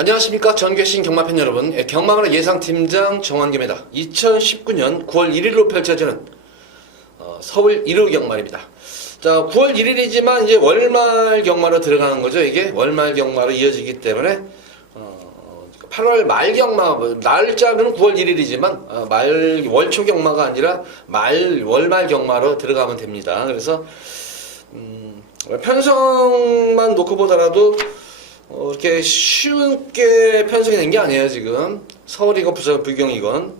안녕하십니까. 전개신 경마팬 여러분. 경마문화 예상팀장 정환겸입니다. 2019년 9월 1일로 펼쳐지는 서울 1호 경마입니다. 자, 9월 1일이지만 이제 월말 경마로 들어가는 거죠. 이게 월말 경마로 이어지기 때문에 8월 말 경마, 날짜는 9월 1일이지만 월초 경마가 아니라 월말 경마로 들어가면 됩니다. 그래서 편성만 놓고 보더라도 이렇게 쉽게 편성이 된 게 아니에요. 지금 서울이건 부산 불경이건.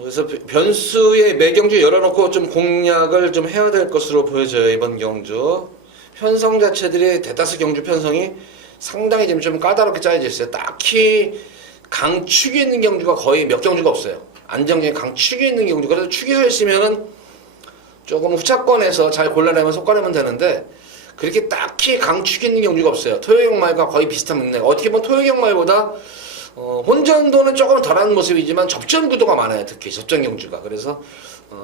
그래서 변수의 매경주 열어놓고 좀 공략을 좀 해야 될 것으로 보여져요. 이번 경주 편성 자체들이 대다수 경주 편성이 상당히 지금 좀 까다롭게 짜여져 있어요. 딱히 강축이 있는 경주가 거의 몇 경주가 없어요. 안정적인 강축이 있는 경주. 그래서 축이 서 있으면은 조금 후차권에서 잘 골라내면 속가내면 되는데, 그렇게 딱히 강축이 있는 경주가 없어요. 토요경마일과 거의 비슷한 맥락. 어떻게 보면 토요경마일보다 혼전도는 조금 덜한 모습이지만 접전 구도가 많아요. 특히 접전 경주가. 그래서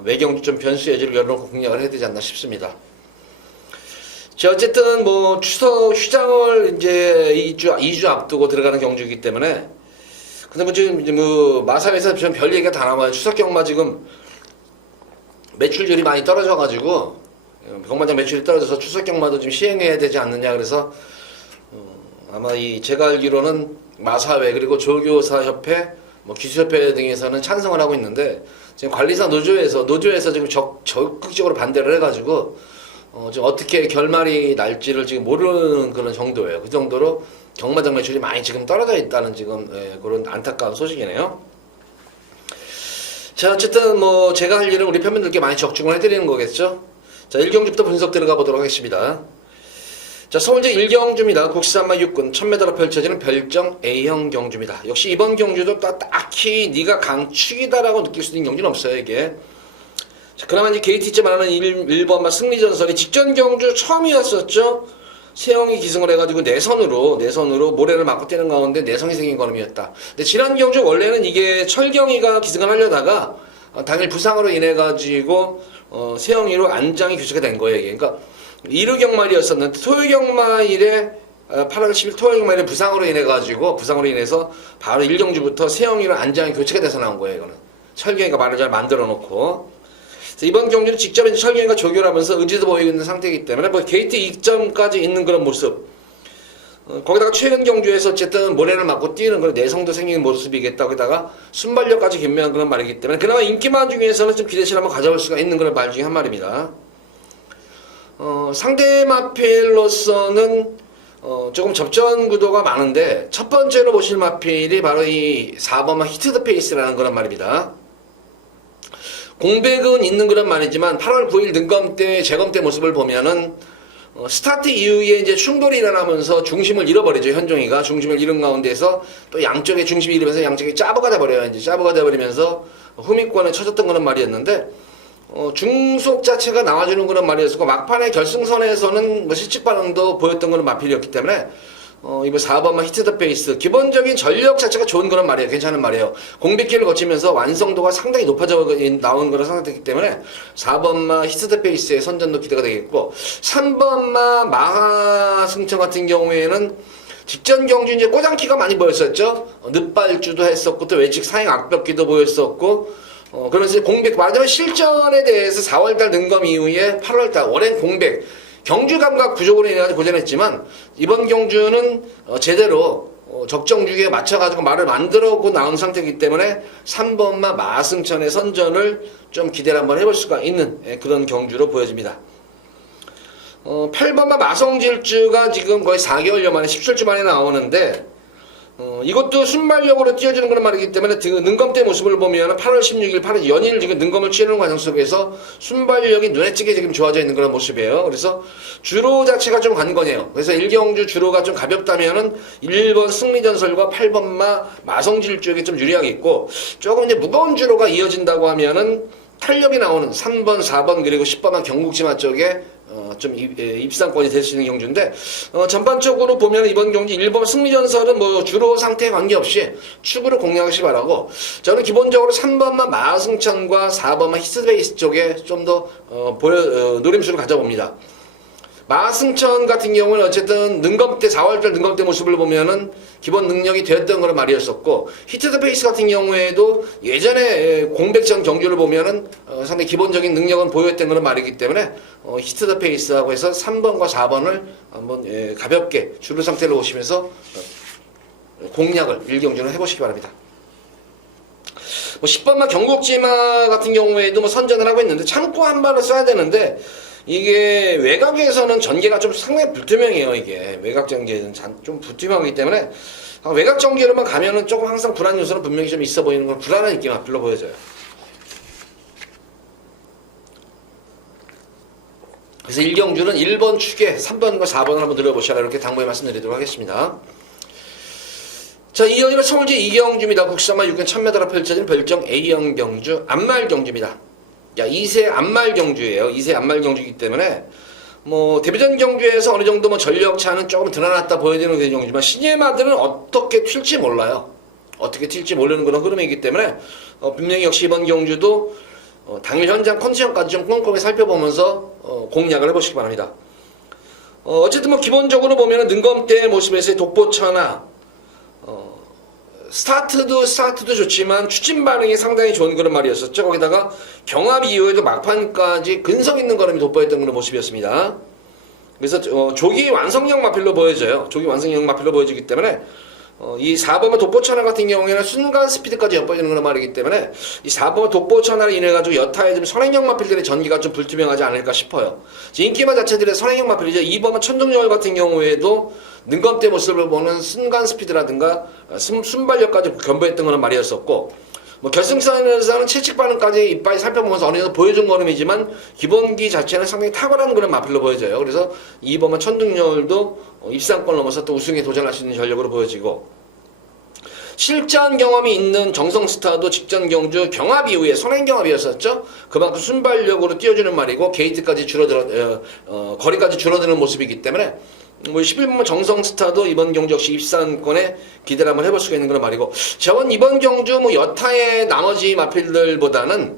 매경주 좀 변수 여지를 열어놓고 공략을 해야 되지 않나 싶습니다. 자, 어쨌든 뭐 추석 휴장을 이제 2주 앞두고 들어가는 경주이기 때문에, 근데 뭐 지금 이제 뭐 마사회에서 별 얘기가 다 나와요. 추석 경마 지금 매출률이 많이 떨어져가지고 경마장 매출이 떨어져서 추석 경마도 좀 시행해야 되지 않느냐. 그래서 아마 제가 알기로는 마사회 그리고 조교사협회, 뭐 기수협회 등에서는 찬성을 하고 있는데, 지금 관리사 노조에서 지금 적극적으로 반대를 해가지고 지금 어떻게 결말이 날지를 지금 모르는 그런 정도예요. 그 정도로 경마장 매출이 많이 지금 떨어져 있다는 지금 그런 안타까운 소식이네요. 자, 어쨌든 뭐 제가 할 일은 우리 팬분들께 많이 적중을 해드리는 거겠죠. 자, 1경주부터 분석 들어가 보도록 하겠습니다. 자, 서울제 1경주입니다. 국산마 6군 1000m로 펼쳐지는 별정 A형 경주입니다. 역시 이번 경주도 딱히 네가 강축이다라고 느낄 수 있는 경주는 없어요, 이게. 자, 그나마 이제 게이트점 하는 1번마 승리전설이 직전 경주 처음이었었죠. 세영이 기승을 해가지고 내선으로 모래를 맞고 뛰는 가운데 내성이 생긴 걸음이었다. 근데 지난 경주 원래는 이게 철경이가 기승을 하려다가 당일 부상으로 인해가지고 세영이로 안장이 교체가 된 거예요. 이게. 그러니까 1호 경마일이었었는데 토요경마일에 8월 10일 토요경마일에 부상으로 인해서 바로 1경주부터 세영이로 안장이 교체가 돼서 나온 거예요. 이거는 철경이가 말을 잘 만들어 놓고. 이번 경주는 직접 이제 철경이가 조교를 하면서 의지도 보이고 있는 상태이기 때문에 뭐 게이트 2점까지 있는 그런 모습. 거기다가 최근 경주에서 어쨌든 모래를 맞고 뛰는 그런 내성도 생기는 모습이겠다. 거기다가 순발력까지 겸비한 그런 말이기 때문에 그나마 인기만 중에서는 좀 기대치를 한번 가져볼 수가 있는 그런 말 중에 한 말입니다. 상대 마필로서는 조금 접전 구도가 많은데, 첫 번째로 보실 마필이 바로 이 4번마 히트 더 페이스라는 그런 말입니다. 공백은 있는 그런 말이지만 8월 9일 능검대 재검대 모습을 보면은 스타트 이후에 이제 충돌이 일어나면서 중심을 잃어버리죠. 현종이가 중심을 잃은 가운데서 또 양쪽에 중심이 잃으면서 양쪽이 짜부가 돼버려요. 이제 짜부가 돼버리면서 후미권에 쳐졌던 그런 말이었는데, 중속 자체가 나와주는 그런 말이었고, 막판에 결승선에서는 뭐 실직 반응도 보였던 그런 마필이었기 때문에 이번 4번만 히트 더 페이스, 기본적인 전력 자체가 좋은 그런 말이에요. 괜찮은 말이에요. 공백기를 거치면서 완성도가 상당히 높아져 나온 거로 생각됐기 때문에 4번마 히트 더 페이스의 선전도 기대가 되겠고, 3번마 마하승천 같은 경우에는 직전 경주 이제 꼬장키가 많이 보였었죠. 늦발주도 했었고 또 외측 사행 악벽기도 보였었고, 그래서 공백, 마지막 실전에 대해서 4월달 능검 이후에 8월달 오랜 공백, 경주 감각 부족으로 인해서 고전했지만, 이번 경주는 제대로 적정주기에 맞춰가지고 말을 만들어고 나온 상태이기 때문에 3번마 마승천의 선전을 좀 기대를 한번 해볼 수가 있는 그런 경주로 보여집니다. 8번마 마성질주가 지금 거의 4개월여 만에 17주 만에 나오는데, 이것도 순발력으로 뛰어주는 그런 말이기 때문에 능검대 모습을 보면 8월 16일, 8월 연일 지금 능검을 치르는 과정 속에서 순발력이 눈에 띄게 지금 좋아져 있는 그런 모습이에요. 그래서 주로 자체가 좀 관건이에요. 그래서 1경주 주로가 좀 가볍다면은 1번 승리전설과 8번마 마성질 쪽에 좀 유리하겠고, 조금 이제 무거운 주로가 이어진다고 하면은 탄력이 나오는 3번, 4번 그리고 10번만 경국지마 쪽에 좀 입상권이 될 수 있는 경주인데, 전반적으로 보면 이번 경주 1번 승리전설은 뭐 주로 상태에 관계없이 축으로 공략하시 바라고, 저는 기본적으로 3번만 마승천과 4번만 히트베이스 쪽에 좀 더 노림수를 가져봅니다. 마승천 같은 경우는 어쨌든 능검대 4월달 능검대 모습을 보면은 기본 능력이 되었던 그런 말이었었고, 히트 더 페이스 같은 경우에도 예전에 공백전 경주를 보면은 상당히 기본적인 능력은 보였던 그런 말이기 때문에 히트 더 페이스하고 해서 3번과 4번을 한번 가볍게 주루 상태로 보시면서 공략을 1경주는 해보시기 바랍니다. 뭐 10번마 경곡지마 같은 경우에도 뭐 선전을 하고 있는데 참고 한 발을 써야 되는데, 이게 외곽에서는 전개가 좀 상당히 불투명해요. 이게 외곽 전개는 좀 불투명하기 때문에 외곽 전개로만 가면은 조금 항상 불안 요소는 분명히 좀 있어 보이는 건 불안한 느낌이 앞으로 보여져요. 그래서 1경주는 1번 축에 3번과 4번을 한번 들어보시라 이렇게 당부해 말씀드리도록 하겠습니다. 자, 이어지는 서울제 2경주입니다. 국산마 6년 1000m로 펼쳐진 별정 A형 경주 안말 경주입니다. 야, 2세 안말 경주예요. 2세 안말 경주이기 때문에 뭐 데뷔전 경주에서 어느 정도 뭐 전력 차는 조금 드러났다 보여지는 그런 경주지만 신예 마들은 어떻게 튈지 몰라요. 어떻게 튈지 모르는 그런 흐름이기 때문에 분명히 역시 이번 경주도 당일 현장 컨디션까지 좀 꼼꼼히 살펴보면서 공략을 해보시기 바랍니다. 어쨌든 뭐 기본적으로 보면은 능검대의 모습에서의 독보천하 스타트도 좋지만 추진 반응이 상당히 좋은 그런 말이었었죠. 거기다가 경합 이후에도 막판까지 근성 있는 걸음이 돋보였던 그런 모습이었습니다. 그래서 조기 완성형 마필로 보여져요. 조기 완성형 마필로 보여지기 때문에 이 4번의 독보천하 같은 경우에는 순간 스피드까지 엿보이는 그런 말이기 때문에 이 4번의 독보천하를 인해 가지고 여타의 좀 선행형 마필들의 전기가 좀 불투명하지 않을까 싶어요. 인기마 자체들의 선행형 마필이죠. 2번의 천둥열 같은 경우에도 능검대 모습을 보는 순간 스피드라든가 순발력까지 겸비했던 그런 말이었었고, 뭐 결승선에서는 채찍 반응까지 이빨이 살펴보면서 어느 정도 보여준 걸음이지만 기본기 자체는 상당히 탁월한 그런 마필로 보여져요. 그래서 2번의 천둥열도 입상권 넘어서 또 우승에 도전할 수 있는 전력으로 보여지고, 실전 경험이 있는 정성스타도 직전 경주 경합 이후에 선행 경합이었었죠. 그만큼 순발력으로 뛰어주는 말이고 게이트까지 거리까지 줄어드는 모습이기 때문에 뭐 11번 정성스타도 이번 경주 역시 입상권에 기대를 한번 해볼 수가 있는 그런 말이고, 저번 이번 경주 뭐 여타의 나머지 마필들보다는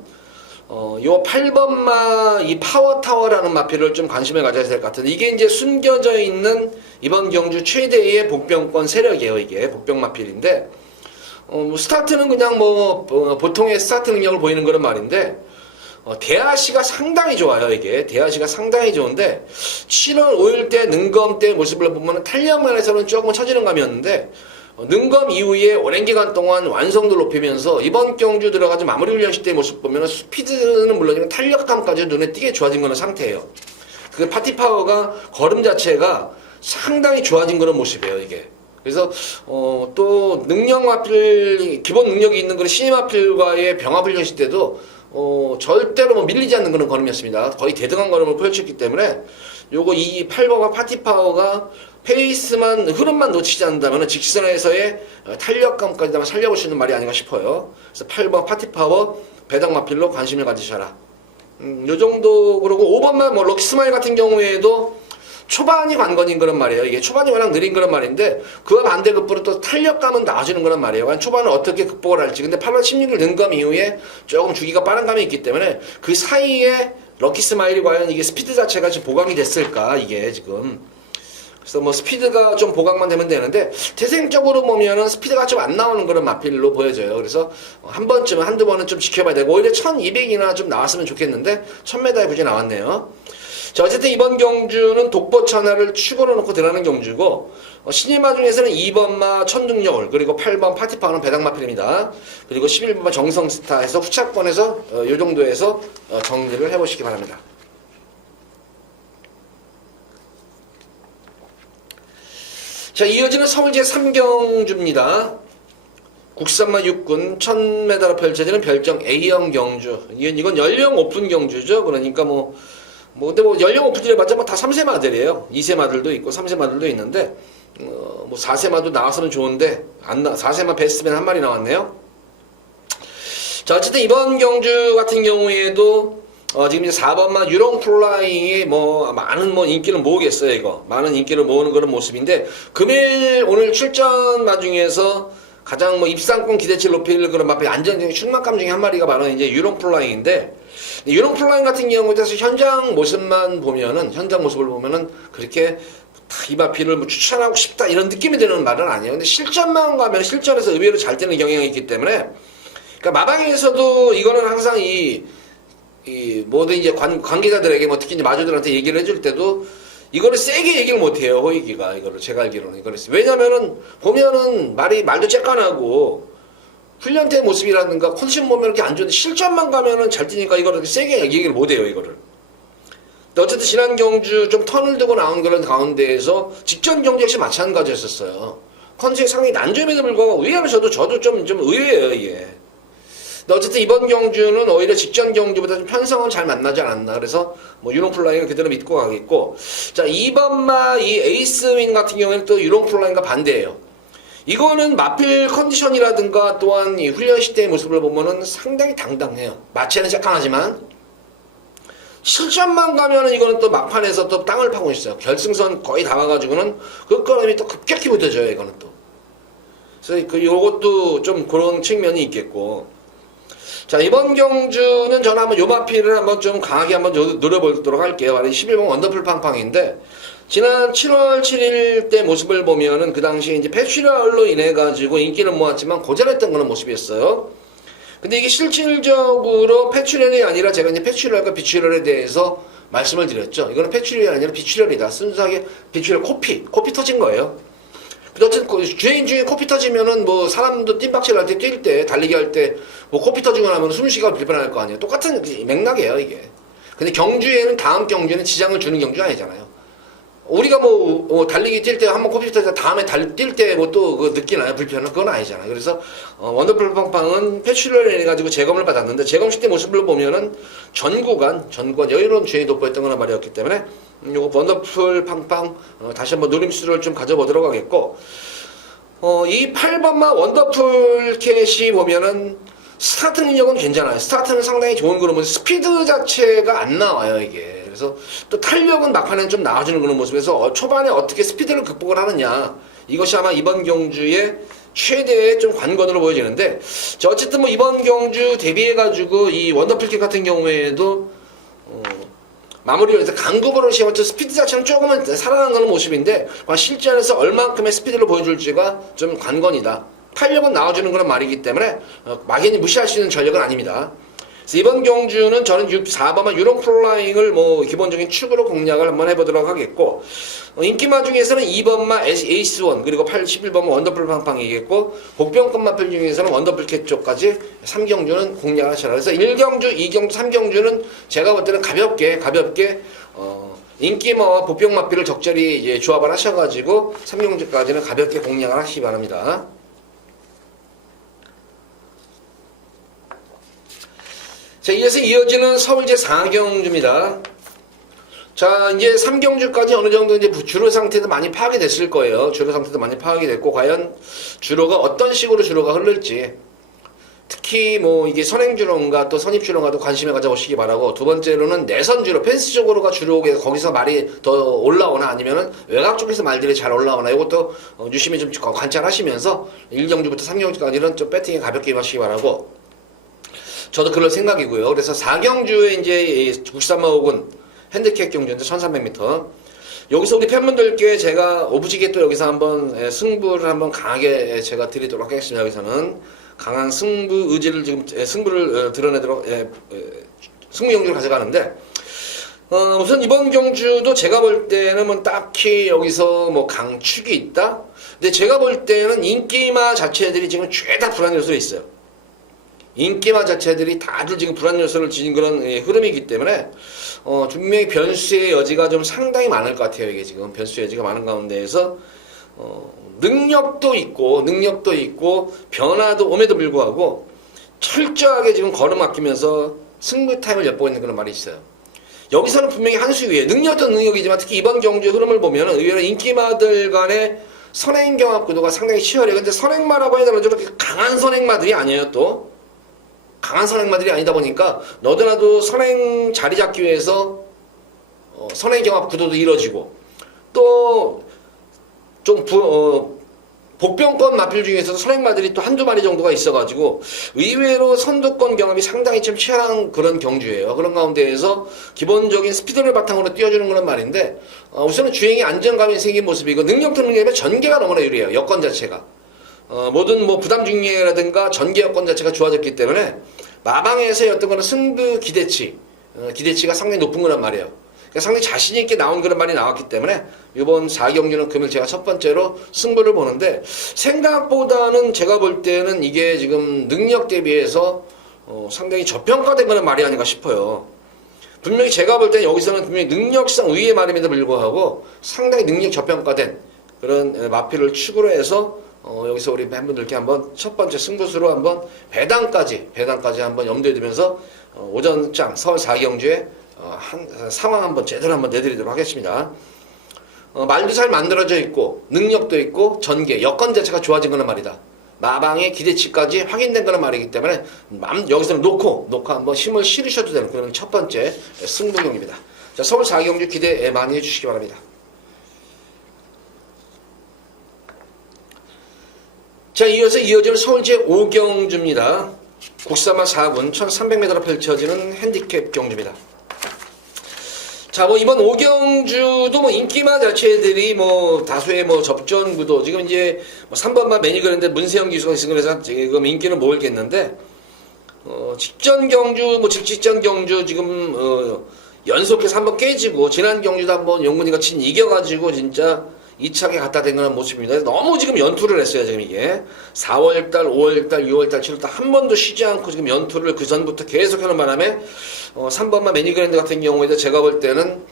요 8번마 이 파워타워라는 마필을 좀 관심을 가져야 될 것 같은데, 이게 이제 숨겨져 있는 이번 경주 최대의 복병권 세력이에요. 이게 복병 마필인데 스타트는 그냥 뭐 보통의 스타트 능력을 보이는 그런 말인데, 대하시가 상당히 좋아요. 이게 대하시가 상당히 좋은데 7월 5일 때 능검 때 모습을 보면 탄력면에서는 조금 처지는 감이었는데 능검 이후에 오랜 기간 동안 완성도를 높이면서 이번 경주 들어가서 마무리 훈련식 때 모습 보면 스피드는 물론이고 탄력감까지 눈에 띄게 좋아진 그런 상태예요. 그 파티 파워가 걸음 자체가 상당히 좋아진 그런 모습이에요. 이게. 그래서 또 능력 마필 기본 능력이 있는 그런 신임 마필과의 병합 훈련식 때도 절대로 뭐 밀리지 않는 그런 걸음이었습니다. 거의 대등한 걸음을 펼쳤기 때문에 요거 이 8번과 파티 파워가 페이스만 흐름만 놓치지 않는다면 직선에서의 탄력감까지 살려볼 수 있는 말이 아닌가 싶어요. 그래서 8번 파티 파워 배당 마필로 관심을 가지셔라. 요 정도. 그리고 5번만 뭐 럭키 스마일 같은 경우에도 초반이 관건인 그런 말이에요. 이게 초반이 워낙 느린 그런 말인데 그와 반대급부로 또 탄력감은 나아지는 그런 말이에요. 과연 초반을 어떻게 극복을 할지. 근데 8월 16일 능검 이후에 조금 주기가 빠른 감이 있기 때문에 그 사이에 럭키 스마일이 과연 이게 스피드 자체가 지금 보강이 됐을까 이게 지금. 그래서 뭐 스피드가 좀 보강만 되면 되는데 태생적으로 보면은 스피드가 좀 안 나오는 그런 마필로 보여져요. 그래서 한 번쯤 한두 번은 좀 지켜봐야 되고, 오히려 1200이나 좀 나왔으면 좋겠는데 1000m에 굳이 나왔네요. 자, 어쨌든 이번 경주는 독보천하를 축으로 놓고 들어가는 경주고, 신일마 중에서는 2번마 천둥여울, 그리고 8번 파티파워는 배당마필입니다. 그리고 11번마 정성스타에서 후차권에서 요 정도에서 정리를 해보시기 바랍니다. 자, 이어지는 서울제 3경주입니다. 국산마 6군 1000m로 펼쳐지는 별정 A형 경주. 이건 연령 오픈 경주죠. 그러니까 근데 연령 오픈이라 봤자 다 3세 마들이에요. 2세 마들도 있고 3세 마들도 있는데, 4세 마도 나와서는 좋은데, 4세마 베스트맨 한 마리 나왔네요. 자, 어쨌든 이번 경주 같은 경우에도, 지금 이제 4번마 유롱플라이에 많은 인기를 모으겠어요, 이거. 많은 인기를 모으는 그런 모습인데, 금일 오늘 출전마 중에서 가장 입상권 기대치를 높일 그런 마필 안정적인 출마감 중에 한 마리가 바로 이제 유롱플라이인데, 유롱플라잉 같은 경우에 대해서 현장 모습을 보면은 그렇게 이바피를 뭐 추천하고 싶다 이런 느낌이 드는 말은 아니에요. 근데 실전만 가면 실전에서 의외로 잘 되는 경향이 있기 때문에, 그러니까 마방에서도 이거는 항상 이 모든 이제 관계자들에게 뭐 특히 이제 마주들한테 얘기를 해줄 때도 이거를 세게 얘기를 못해요. 호익이가 이거를 제가 알기로는 이거를. 왜냐면은 보면은 말도 쬐깐하고 훈련 때 모습이라든가 컨디션 보면 이렇게 안 좋은데 실전만 가면은 잘 뛰니까 이거를 세게 얘기를 못해요. 이거를. 근데 어쨌든 지난 경주 좀 턴을 두고 나온 그런 가운데에서 직전 경주 역시 마찬가지였었어요. 컨디션이 상당히 난점에도 불구하고 의외로 저도 좀 의외예요 이게. 근데 어쨌든 이번 경주는 오히려 직전 경주보다 좀 편성은 잘 만나지 않았나. 그래서 뭐 유롱플라잉을 그대로 믿고 가겠고, 자 2번마 이 에이스윈 같은 경우에는 또 유롱플라잉과 반대예요. 이거는 마필 컨디션이라든가 또한 이 훈련 시대의 모습을 보면은 상당히 당당해요. 마체는 쬐깐하지만 실전만 가면은 이거는 또 막판에서 또 땅을 파고 있어요. 결승선 거의 다 와가지고는 끝걸음이 또 급격히 붙어져요. 이거는 또. 그래서 요것도 좀 그런 측면이 있겠고. 자 이번 경주는 저는 한번 요 마필을 한번 좀 강하게 한번 노려보도록 할게요. 바로 11번 원더풀 팡팡인데, 지난 7월 7일 때 모습을 보면은 그 당시에 이제 패출혈로 인해 가지고 인기를 모았지만 고전했던 그런 모습이었어요. 근데 이게 실질적으로 패출혈이 아니라 제가 이제 패출혈과 비출혈에 대해서 말씀을 드렸죠. 이거는 패출혈이 아니라 비출혈이다. 순수하게 비출혈 코피 터진 거예요. 어쨌든 주행 중에 코피 터지면은 뭐 사람도 뜀박질 할 때 뛸 때 달리기 할 때 뭐 코피 터지고 나면 숨쉬기가 불편할 거 아니에요. 똑같은 맥락이에요 이게. 근데 경주에는 다음 경주에는 지장을 주는 경주가 아니잖아요. 우리가 뭐 달리기 뛸 때 한번 코피 터져 다음에 뛸 때 뭐 또 그 느끼나요? 불편은 그건 아니잖아요. 그래서 원더풀 팡팡은 패출혈을 해 가지고 재검을 받았는데 재검 시대 모습을 보면은 전 구간 여유로운 주행이 돋보였던 거나 말이었기 때문에 요거 원더풀 팡팡 다시 한번 노림수를 좀 가져보도록 하겠고, 이 8번마 원더풀 캣이 보면은 스타트 능력은 괜찮아요. 스타트는 상당히 좋은 그런 모습, 스피드 자체가 안 나와요 이게. 그래서 또 탄력은 막판에는 좀 나와주는 그런 모습에서 초반에 어떻게 스피드를 극복을 하느냐, 이것이 아마 이번 경주의 최대의 좀 관건으로 보여지는데, 자 어쨌든 뭐 이번 경주 대비해가지고 이 원더풀 캣 같은 경우에도 마무리를 해서 강급으로 시험했던 스피드 자체는 조금은 살아난 그런 모습인데 실전에서 얼만큼의 스피드를 보여줄지가 좀 관건이다. 탄력은 나와주는 그런 말이기 때문에 막연히 무시할 수 있는 전력은 아닙니다. 그래서 이번 경주는 저는 4번만 유롱플라잉을 뭐 기본적인 축으로 공략을 한번 해보도록 하겠고, 인기마 중에서는 2번마 에이스1 그리고 11번마 원더풀 팡팡이겠고, 복병급 마필 중에서는 원더풀 캣 쪽까지 3경주는 공략을 하셔라. 그래서 1경주, 2경주, 3경주는 제가 볼 때는 가볍게 인기마와 복병 마필을 적절히 조합을 하셔가지고 3경주까지는 가볍게 공략을 하시기 바랍니다. 자, 이어서 이어지는 서울제 4경주입니다. 자, 이제 3경주까지 어느 정도 이제 주로 상태도 많이 파악이 됐을 거예요. 주로 상태도 많이 파악이 됐고, 과연 주로가 어떤 식으로 주로가 흐를지. 특히 뭐 이게 선행주로인가 또 선입주로인가도 관심을 가져보시기 바라고, 두 번째로는 내선주로, 펜스 쪽으로가 주로가 거기서 말이 더 올라오나 아니면은 외곽 쪽에서 말들이 잘 올라오나, 이것도 유심히 좀 관찰하시면서 1경주부터 3경주까지는 좀 배팅에 가볍게 임하시기 바라고, 저도 그럴 생각이고요. 그래서 4경주에 이제 93마옥은 핸드캡 경주인데 1300m. 여기서 우리 팬분들께 제가 오부지게 또 여기서 한번 승부를 한번 강하게 제가 드리도록 하겠습니다. 여기서는 강한 승부 의지를 지금 승부를 드러내도록 승부 경주를 가져가는데, 우선 이번 경주도 제가 볼 때는 뭐 딱히 여기서 뭐 강축이 있다. 근데 제가 볼 때는 인기마 자체들이 지금 죄다 불안 요소에 있어요. 인기마 자체들이 다들 지금 불안 요소를 지닌 그런 흐름이기 때문에 분명히 변수의 여지가 좀 상당히 많을 것 같아요. 이게 지금 변수의 여지가 많은 가운데에서 능력도 있고 변화도 옴에도 불구하고 철저하게 지금 걸음 아끼면서 승부 타임을 엿보고 있는 그런 말이 있어요. 여기서는 분명히 한 수 위에 능력도 능력이지만 특히 이번 경주의 흐름을 보면 의외로 인기마들 간의 선행 경합 구도가 상당히 치열해요. 근데 선행마라고 해야 되나 저렇게 강한 선행마들이 아니에요. 또 강한 선행마들이 아니다 보니까 너도나도 선행 자리 잡기 위해서 선행 경합 구도도 이루어지고, 또 좀 복병권 마필 중에서도 선행마들이 또 한두 마리 정도가 있어가지고 의외로 선두권 경험이 상당히 좀 치열한 그런 경주예요. 그런 가운데에서 기본적인 스피드를 바탕으로 뛰어주는 그런 말인데 우선은 주행에 안정감이 생긴 모습이고 능력 등급에 전개가 너무나 유리해요. 여건 자체가. 모든 뭐 부담 중량이라든가 전개 여건 자체가 좋아졌기 때문에 마방에서의 어떤 거는 승부 기대치가 상당히 높은 거란 말이에요. 상당히 자신 있게 나온 그런 말이 나왔기 때문에 이번 4경주는 금일 제가 첫 번째로 승부를 보는데 생각보다는 제가 볼 때는 이게 지금 능력 대비해서 상당히 저평가된 그런 말이 아닌가 싶어요. 분명히 제가 볼 때는 여기서는 분명히 능력상 우위의 말임에도 불구하고 상당히 능력 저평가된 그런 마필을 축으로 해서 여기서 우리 팬분들께 한번 첫 번째 승부수로 한번 배당까지 한번 염두에 두면서 오전장 서울 4경주에 상황 한번 제대로 한번 내드리도록 하겠습니다. 말도 잘 만들어져 있고 능력도 있고 전개 여건 자체가 좋아진 거란 말이다. 마방의 기대치까지 확인된 거란 말이기 때문에 여기서는 놓고 한번 힘을 실으셔도 되는 그런 첫 번째 승부 경기입니다. 자, 서울 4경주 기대 많이 해주시기 바랍니다. 자, 이어지는 서울 제5경주입니다. 국사마 4군 1300m로 펼쳐지는 핸디캡 경주입니다. 자, 뭐 이번 5경주도 뭐 인기만 자체들이 뭐 다수의 뭐 접전 구도 지금 이제 뭐 3번만 매니그랜드 문세영 기수가 있은 그래서 지금 인기는 모으겠는데 직전 경주 지금 연속해서 한번 깨지고 지난 경주도 한번 용문이가 이겨가지고 진짜 2차게 갖다 댄 그런 모습입니다. 너무 지금 연투를 했어요, 지금 이게. 4월달, 5월달, 6월달, 7월달 한 번도 쉬지 않고 지금 연투를 그 전부터 계속 하는 바람에 3번만 매니그랜드 같은 경우에도 제가 볼 때는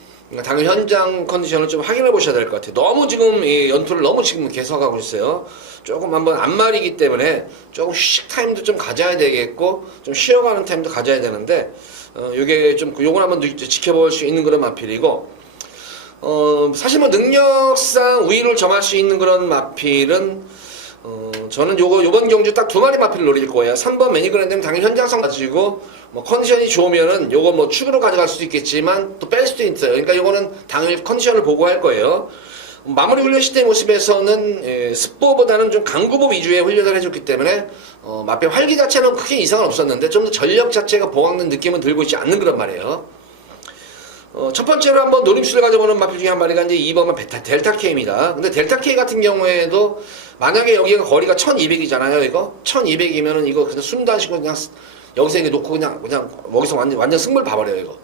당연 현장 컨디션을 좀 확인해 보셔야 될 것 같아요. 너무 지금 이 연투를 너무 지금 계속하고 있어요. 조금 한번 안말이기 때문에 조금 휴식 타임도 좀 가져야 되겠고 좀 쉬어가는 타임도 가져야 되는데 요게 좀 요건 한번 지켜볼 수 있는 그런 마필이고 사실 뭐 능력상 우위를 점할 수 있는 그런 마필은 저는 요번 경주 딱 두 마리 마필을 노릴 거예요. 3번 매니그랜드는 당연히 현장성 가지고 뭐 컨디션이 좋으면은 요거 뭐 축으로 가져갈 수도 있겠지만 또 뺄 수도 있어요. 그러니까 요거는 당연히 컨디션을 보고 할 거예요. 마무리 훈련 시대 모습에서는 습보보다는 좀 강구보 위주의 훈련을 해줬기 때문에 마필 활기 자체는 크게 이상은 없었는데 좀 더 전력 자체가 보강된 느낌은 들고 있지 않는 그런 말이에요. 첫 번째로 한번 노림수를 가져보는 마필 중에 한 마리가 이제 2번은 델타 K입니다. 근데 델타 K 같은 경우에도 만약에 여기가 거리가 1200이잖아요, 이거? 1200이면은 이거 그냥 숨도 안 쉬고 그냥 여기서 이렇게 놓고 그냥 여기서 완전 승부를 봐버려요, 이거.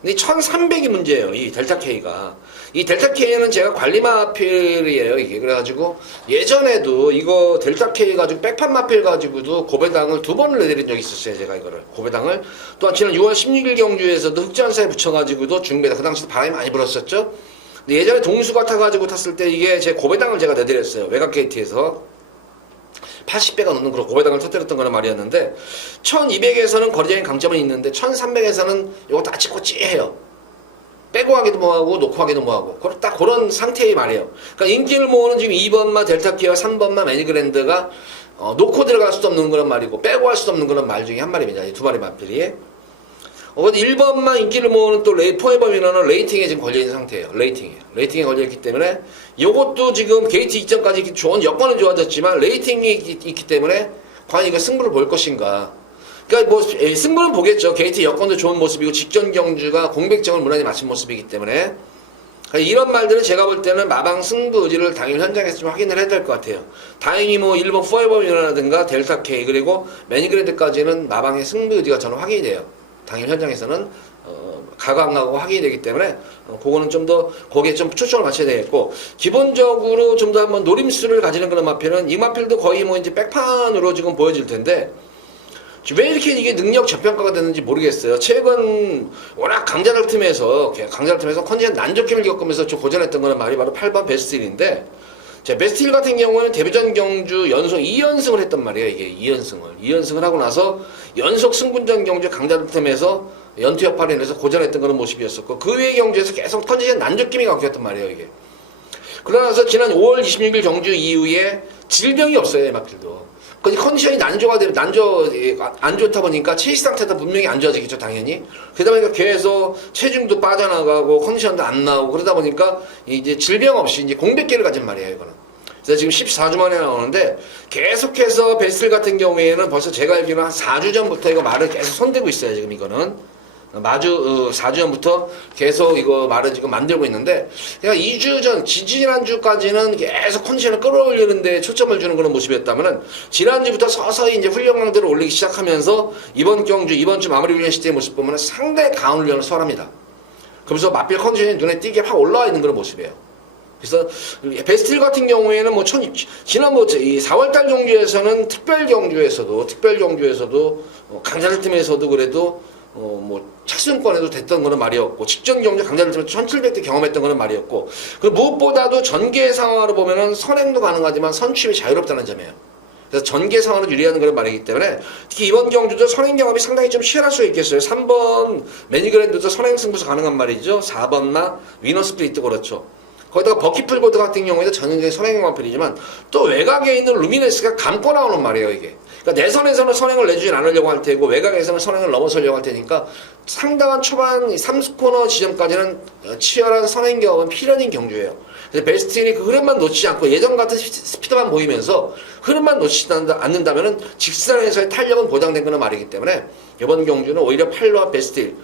근데 1300이 문제예요, 이 델타 K가. 이 델타 K는 제가 관리 마필이에요, 이게. 그래가지고 예전에도 이거 델타 K 가지고 백판 마필 가지고도 고배당을 2번을 내드린 적이 있었어요, 제가 이거를. 고배당을. 또한 지난 6월 16일 경주에서도 흑전사에 붙여가지고도 중배당. 그 당시도 바람이 많이 불었었죠. 근데 예전에 동수가 타가지고 탔을 때 이게 제 고배당을 제가 내드렸어요, 외곽 게이트에서. 80배가 넘는 그런 고배당을 터뜨렸던 거는 말이었는데 1200에서는 거리적인 강점은 있는데 1300에서는 이거 다 찍고 찌해요. 빼고 하기도 뭐하고 놓고 하기도 뭐하고 딱 그런 상태의 말이에요. 그러니까 인기를 모으는 지금 2번마 델타키와 3번마 매니그랜드가 놓고 들어갈 수도 없는 그런 말이고 빼고 할 수도 없는 그런 말 중에 한 마리입니다. 이 두 마리 마필이. 1번만 인기를 모으는 또 포에버미너는 레이팅에 지금 걸려있는 상태예요. 레이팅에 걸려있기 때문에 이것도 지금 게이트 이전까지 좋은 여건은 좋아졌지만 레이팅이 있기 때문에 과연 이거 승부를 볼 것인가. 그러니까 뭐 승부는 보겠죠. 게이트 여건도 좋은 모습이고 직전 경주가 공백점을 무난히 맞춘 모습이기 때문에 이런 말들은 제가 볼 때는 마방 승부 의지를 당일 현장에서 좀 확인을 해야 될 것 같아요. 다행히 뭐 1번 포에버미너라든가 델타 K 그리고 매니그랜드까지는 마방의 승부 의지가 저는 확인이 돼요. 당일 현장에서는 가고 안 가고 확인이 되기 때문에 그거는 좀 더 거기에 좀 초점을 맞춰야 되겠고 기본적으로 좀 더 한번 노림수를 가지는 그런 마필은 이 마필도 거의 뭐 이제 백판으로 지금 보여질 텐데 왜 이렇게 이게 능력 저평가가 됐는지 모르겠어요. 최근 워낙 강자들 틈에서 컨디션 난조낌을 겪으면서 좀 고전했던 거는 말이 바로 8번 베스트힐인데 자, 베스트힐 같은 경우는 데뷔전 경주 연속 2연승을 했단 말이에요. 이게 2연승을 하고 나서 연속 승분전 경주 강자들 틈에서 연투 여파로 인해서 고전했던 그런 모습이었었고 그 외의 경주에서 계속 컨디션 난조낌이 겪었단 말이에요. 이게. 그러고 나서 지난 5월 26일 경주 이후에 질병이 없어요. 마필도. 컨디션이 안 좋다 보니까 체식 상태도 분명히 안 좋아지겠죠, 당연히. 그러다 보니까 계속 체중도 빠져나가고 컨디션도 안 나오고 그러다 보니까 이제 질병 없이 이제 공백기를 가진 말이에요, 이거는. 그래서 지금 14주 만에 나오는데 계속해서 베스틸 같은 경우에는 벌써 제가 알기로는 한 4주 전부터 이거 말을 계속 손대고 있어요. 지금 이거는. 4주 전부터 계속 이거 말을 지금 만들고 있는데, 제가 2주 전, 지지난주까지는 계속 컨디션을 끌어올리는데 초점을 주는 그런 모습이었다면은, 지난주부터 서서히 이제 훈련 강도를 올리기 시작하면서, 이번 주 마무리 훈련 시대의 모습 보면 상당히 강한 훈련을 수월합니다. 그러면서 맞빌 컨디션이 눈에 띄게 확 올라와 있는 그런 모습이에요. 그래서 베스틸 같은 경우에는 뭐 지난 이 4월달 경주에서는 특별 경주에서도 강자들 팀에서도 그래도 뭐 착순권에도 됐던 거는 말이었고, 직전 경주 강자들 팀에서 1700대 경험했던 거는 말이었고, 그 무엇보다도 전개 상황으로 보면은 선행도 가능하지만 선취입이 자유롭다는 점이에요. 그래서 전개 상황으로 유리하는 그런 말이기 때문에, 특히 이번 경주도 선행 경험이 상당히 좀 치열할 수 있겠어요. 3번 매니그랜드도 선행 승부수 가능한 말이죠. 4번 마 위너 스프리트 그렇죠. 거기다가 버키풀 골드 같은 경우에도 전형적인 선행 경험필이지만, 또 외곽에 있는 루미네스가 감고 나오는 말이에요, 이게. 그러니까 내선에서는 선행을 내주진 않으려고 할 테고, 외곽에서는 선행을 넘어서려고 할 테니까, 상당한 초반 3코너 지점까지는 치열한 선행 경험은 필연인 경주예요. 그래서 베스틸이 그 흐름만 놓치지 않고 예전 같은 스피드만 보이면서 흐름만 놓치지 않는다면은 직선에서의 탄력은 보장된 거는 말이기 때문에, 이번 경주는 오히려 팔로와 베스틸,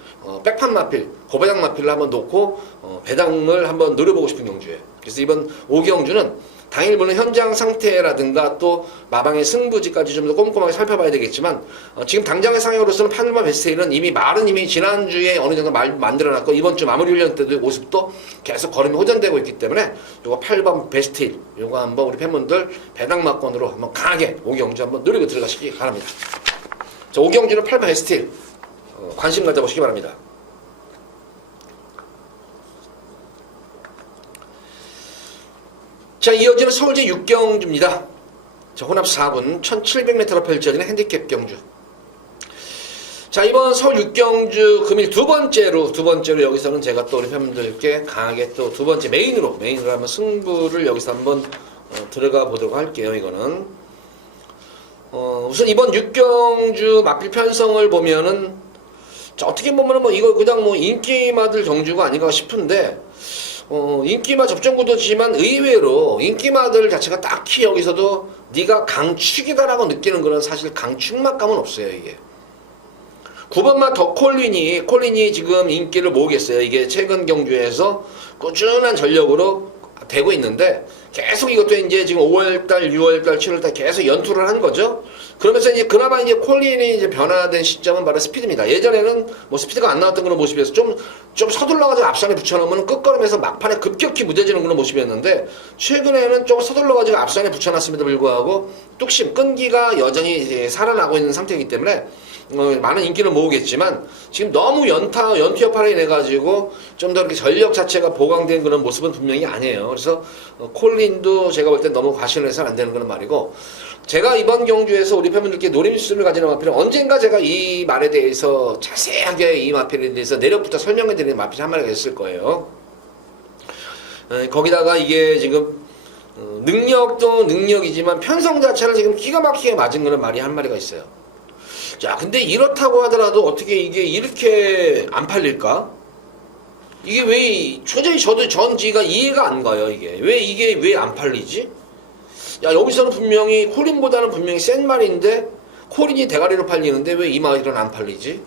백판 마필, 고배당 마필을 한번 놓고 배당을 한번 노려보고 싶은 경주예요. 그래서 이번 5경주는 당일 보는 현장 상태라든가 또 마방의 승부지까지 좀 더 꼼꼼하게 살펴봐야 되겠지만, 지금 당장의 상황으로서는 팔로와 베스틸은 이미 말은 이미 지난주에 어느 정도 만들어놨고, 이번 주 마무리 훈련 때도 모습도 계속 걸음이 호전되고 있기 때문에, 요거 8번 베스틸, 요거 한번 우리 팬분들 배당 막권으로 한번 강하게 5경주 한번 노리고 들어가시기 바랍니다. 자, 5경주는 8번 베스틸 관심 가져보시기 바랍니다. 자, 이어지는 서울제 6경주입니다. 자, 혼합 4분 1700m로 펼쳐지는 핸디캡 경주. 자, 이번 서울 6경주 금일 두 번째로 여기서는 제가 또 우리 팬분들께 강하게 또 두 번째 메인으로 한번 승부를 여기서 한번 들어가 보도록 할게요. 이거는 우선 이번 6경주 마필 편성을 보면은, 자, 어떻게 보면은 뭐 이거 그냥 뭐 인기마들 경주가 아닌가 싶은데, 인기마 접전 구도지만 의외로 인기마들 자체가 딱히 여기서도 네가 강축이다라고 느끼는 그런 사실 강축맛감은 없어요. 이게 9번마 더 콜린이 지금 인기를 모으겠어요. 이게 최근 경주에서 꾸준한 전력으로 되고 있는데, 계속 이것도 이제 지금 5월달, 6월달, 7월달 계속 연투를 한 거죠. 그러면서 이제 그나마 이제 콜린이 이제 변화된 시점은 바로 스피드입니다. 예전에는 뭐 스피드가 안 나왔던 그런 모습이어서 좀 서둘러가지고 앞선에 붙여놓으면 끝걸음에서 막판에 급격히 무뎌지는 그런 모습이었는데, 최근에는 좀 서둘러가지고 앞선에 붙여놨음에도 불구하고 뚝심, 끈기가 여전히 이제 살아나고 있는 상태이기 때문에 많은 인기를 모으겠지만, 지금 너무 연투 여파를 인해가지고 좀 더 이렇게 전력 자체가 보강된 그런 모습은 분명히 아니에요. 그래서 콜린도 제가 볼 땐 너무 과신을 해서는 안 되는 그런 말이고, 제가 이번 경주에서 우리 팬분들께 노림수를 가지는 마필은 언젠가 제가 이 말에 대해서 자세하게 이 마필에 대해서 내력부터 설명해드리는 마필이 한 마리가 있을 거예요. 거기다가 이게 지금 능력도 능력이지만 편성 자체를 지금 기가 막히게 맞은 그런 말이 한 마리가 있어요. 자, 근데 이렇다고 하더라도 어떻게 이게 이렇게 안 팔릴까? 이게 왜, 저도 전지가 이해가 안 가요, 이게. 이게 왜 안 팔리지? 야, 여기서는 분명히, 콜린보다는 분명히 센 말인데, 콜린이 대가리로 팔리는데 왜 이 말은 안 팔리지?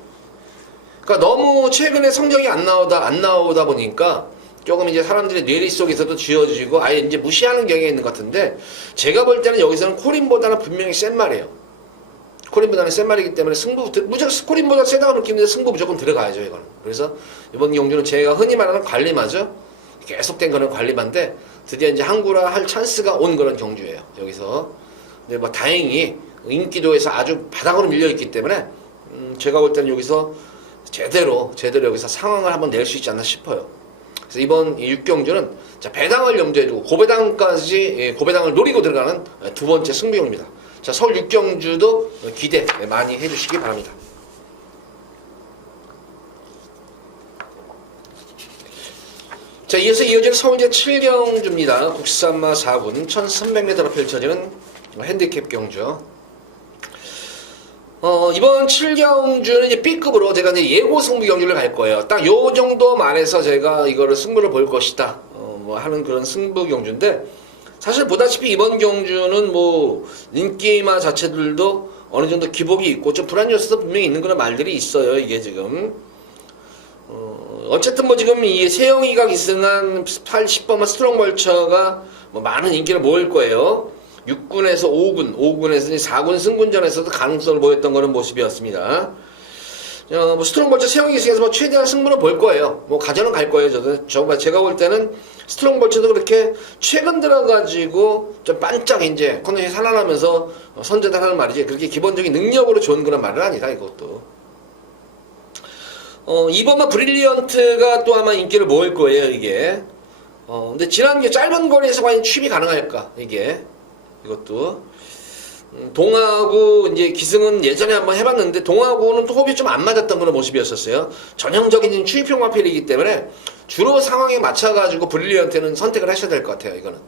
그러니까 너무 최근에 성적이 안 나오다 보니까, 조금 이제 사람들의 뇌리 속에서도 쥐어지고, 아예 이제 무시하는 경향이 있는 것 같은데, 제가 볼 때는 여기서는 콜린보다는 분명히 센 말이에요. 콜린보다는 센 말이기 때문에 무조건 콜린보다 세다고 느끼는데 승부 무조건 들어가야죠, 이거는. 그래서 이번 경주는 제가 흔히 말하는 관리마죠. 계속된 거는 관리마인데, 드디어 이제 항구라 할 찬스가 온 그런 경주예요, 여기서. 근데 뭐 다행히 인기도에서 아주 바닥으로 밀려있기 때문에, 제가 볼 때는 여기서 제대로 여기서 상황을 한번 낼 수 있지 않나 싶어요. 그래서 이번 6경주는 배당을 염두에 두고 고배당을 노리고 들어가는 두 번째 승부용입니다. 자, 서울 6경주도 기대 많이 해주시기 바랍니다. 자, 이어지는 서울제 7경주입니다. 국산마 4군 1300m로 펼쳐지는 핸디캡 경주. 이번 7경주는 이제 B급으로 제가 이제 예고 승부 경주를 갈 거예요. 딱 요 정도 만에서 제가 이거를 승부를 볼 것이다. 뭐 하는 그런 승부 경주인데, 사실 보다시피 이번 경주는 뭐 인기마 자체들도 어느 정도 기복이 있고 좀 불안 요소도 분명히 있는 그런 말들이 있어요. 이게 지금 어쨌든 뭐 지금 이 세영이가 기승한 8, 10번만 스트롱 벌처가 뭐 많은 인기를 모을 거예요. 6군에서 5군에서 4군 승군전에서도 가능성을 보였던 그런 모습이었습니다. 뭐 스트롱 벌처 세영이 기승에서 뭐 최대한 승부는 볼 거예요. 뭐 가져는 갈 거예요. 정말 제가 볼 때는 스트롱 벌처도 그렇게 최근 들어가지고 좀 반짝 이제 컨디션이 살아나면서 선제를 하는 말이지 그렇게 기본적인 능력으로 좋은 그런 말은 아니다 이것도. 이번만 브릴리언트가 또 아마 인기를 모을 거예요 이게. 근데 지난 게 짧은 거리에서 과연 취입이 가능할까 이게 이것도. 동하고 이제 기승은 예전에 한번 해봤는데 동하고는 또 호흡이 좀 안 맞았던 그런 모습이었었어요. 전형적인 추입형 마필이기 때문에 주로 상황에 맞춰가지고 브릴리언트는 선택을 하셔야 될 것 같아요. 이거는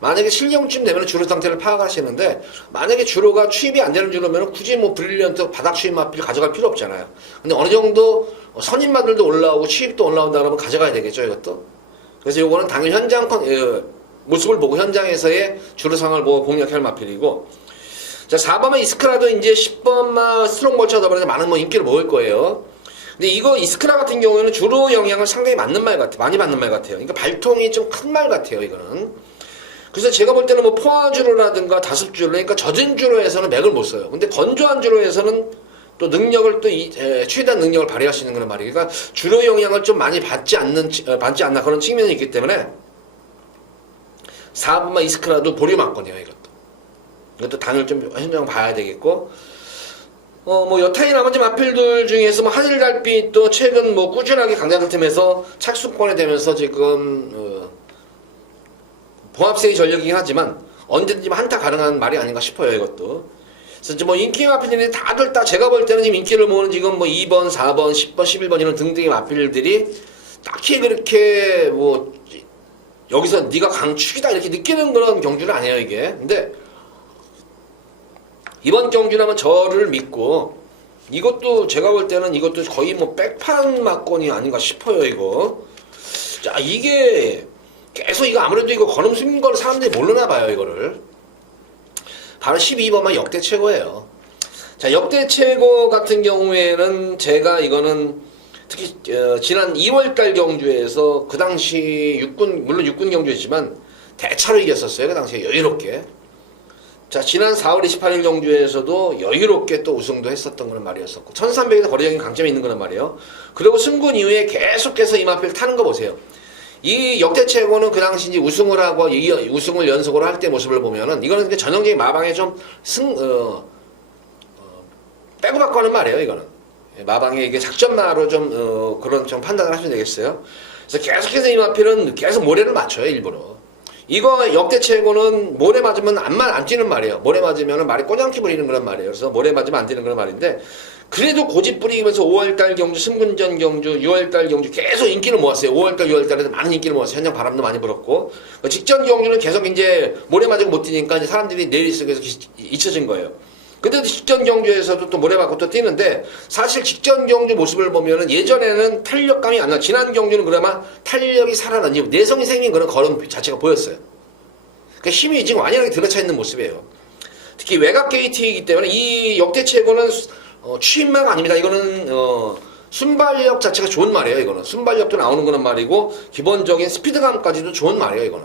만약에 실경쯤 되면 주로 상태를 파악하시는데 만약에 주로가 추입이 안 되는 주로면 굳이 뭐 브릴리언트 바닥 추입 마필 가져갈 필요 없잖아요. 근데 어느 정도 선임마들도 올라오고 추입도 올라온다 그러면 가져가야 되겠죠 이것도. 그래서 요거는 당연히 현장 모습을 보고 현장에서의 주로 상황을 보고 공략할 마필이고. 자, 4번만 이스크라도 이제 10번만 스트롱 벌처 더불어서 많은 뭐 인기를 모을 거예요. 근데 이거 이스크라 같은 경우에는 주로 영향을 상당히 맞는 말 같아요. 많이 받는 말 같아요. 그러니까 발통이 좀 큰 말 같아요, 이거는. 그래서 제가 볼 때는 뭐 포화주로라든가 다습주로, 그러니까 젖은 주로에서는 맥을 못 써요. 근데 건조한 주로에서는 또 능력을 또 최대한 능력을 발휘할 수 있는 그런 말이에요. 그러니까 주로 영향을 좀 많이 받지 않나 그런 측면이 있기 때문에 4번만 이스크라도 보류맞거든요, 이것도. 이것도 당일 좀 현장 봐야 되겠고. 뭐 여타의 나머지 마필들 중에서 뭐 하늘달빛 또 최근 뭐 꾸준하게 강자들 팀에서 착수권에 되면서 지금 봉합세의 전력이긴 하지만 언제든지 한타 가능한 말이 아닌가 싶어요 이것도. 그래서 이제 뭐 인기 마필들이 다들 제가 볼 때는 지금 인기를 모으는 지금 뭐 2번, 4번, 10번, 11번 이런 등등의 마필들이 딱히 그렇게 뭐 여기서 네가 강축이다 이렇게 느끼는 그런 경주는 아니에요 이게. 근데 이번 경주라면 저를 믿고 이것도 제가 볼 때는 이것도 거의 뭐 백판 막건이 아닌가 싶어요 이거. 자 이게 계속 이거 아무래도 이거 건음 숨긴 걸 사람들이 모르나 봐요 이거를. 바로 12번만 역대 최고예요. 자 역대 최고 같은 경우에는 제가 이거는 특히 지난 2월달 경주에서 그 당시 육군 물론 육군 경주였지만 대차로 이겼었어요 그 당시에 여유롭게. 자 지난 4월 28일 경주에서도 여유롭게 또 우승도 했었던 그런 말이었었고 1300에서 거리적인 강점이 있는 그런 말이에요. 그리고 승군 이후에 계속해서 이 마필 타는 거 보세요. 이 역대 최고는 그 당시 이제 우승을 하고 우승을 연속으로 할 때 모습을 보면은 이거는 전형적인 마방에 좀 빼고 받고 하는 말이에요 이거는. 마방에 이게 작전마로 좀 그런 좀 판단을 하시면 되겠어요. 그래서 계속해서 이 마필은 계속 모래를 맞춰요 일부러. 이거 역대 최고는 모래 맞으면 안 뛰는 말이에요. 모래 맞으면 말이 꼬장기 부리는 그런 말이에요. 그래서 모래 맞으면 안 뛰는 그런 말인데 그래도 고집 부리면서 5월달 경주, 승군전 경주, 6월달 경주 계속 인기를 모았어요. 5월달, 6월달에도 많은 인기를 모았어요. 현장 바람도 많이 불었고 직전 경주는 계속 이제 모래 맞고 못 뛰니까 이제 사람들이 내일 속에서 잊혀진 거예요. 근데도 직전 경주에서도 또 모래 맞고 또 뛰는데 사실 직전 경주 모습을 보면은 예전에는 탄력감이 안 나. 지난 경주는 그나마 탄력이 살아나니 내성이 생긴 그런 걸음 자체가 보였어요. 그러니까 힘이 지금 완연하게 들어차 있는 모습이에요. 특히 외곽 게이트이기 때문에 이 역대 최고는 취임마가 아닙니다. 이거는 순발력 자체가 좋은 말이에요. 이거는 순발력도 나오는 그런 말이고 기본적인 스피드감까지도 좋은 말이에요. 이거는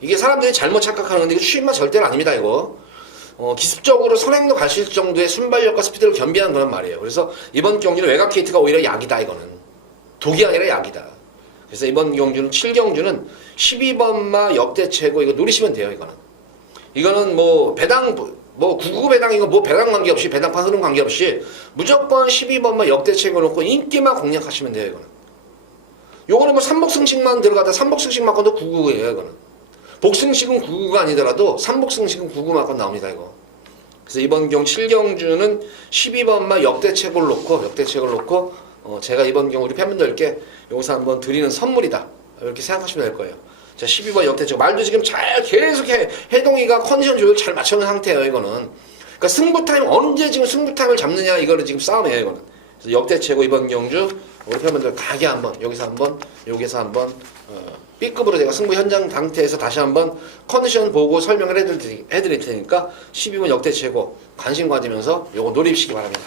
이게 사람들이 잘못 착각하는 건데 이거 취임마 절대로 아닙니다. 이거. 기습적으로 선행도 갈 수 있을 정도의 순발력과 스피드를 겸비한 그런 말이에요. 그래서 이번 경주는 외곽 게이트가 오히려 약이다 이거는. 독이 아니라 약이다. 그래서 이번 경주는 7경주는 12번마 역대 최고 이거 노리시면 돼요 이거는 뭐 배당 뭐 999 배당이고 뭐 배당 관계없이 배당판 흐름 관계없이 무조건 12번마 역대 최고 놓고 인기만 공략하시면 돼요 이거는. 요거는 뭐 삼복승식만 들어가다 삼복승식 맞고도 999예요 이거는. 복승식은 9구가 아니더라도 삼복승식은 9구 맞고 나옵니다 이거. 그래서 이번 7경주는 12번만 역대책을 놓고 제가 이번 경우 우리 팬분들께 여기서 한번 드리는 선물이다 이렇게 생각하시면 될 거예요. 자 12번 역대책 말도 지금 잘 계속 해동이가 컨디션 조절 잘 맞춰놓은 상태예요 이거는. 그러니까 승부 타임 언제 지금 승부 타임을 잡느냐 이거를 지금 싸움이에요 이거는. 그래서 역대 최고 이번 경주 우리 팬분들 가게 한번 여기서 한번 여기서 한번 B급으로 제가 승부 현장 상태에서 다시 한번 컨디션 보고 설명을 해드릴 테니까 12번 역대 최고 관심 가지면서 요거 노립시기 바랍니다.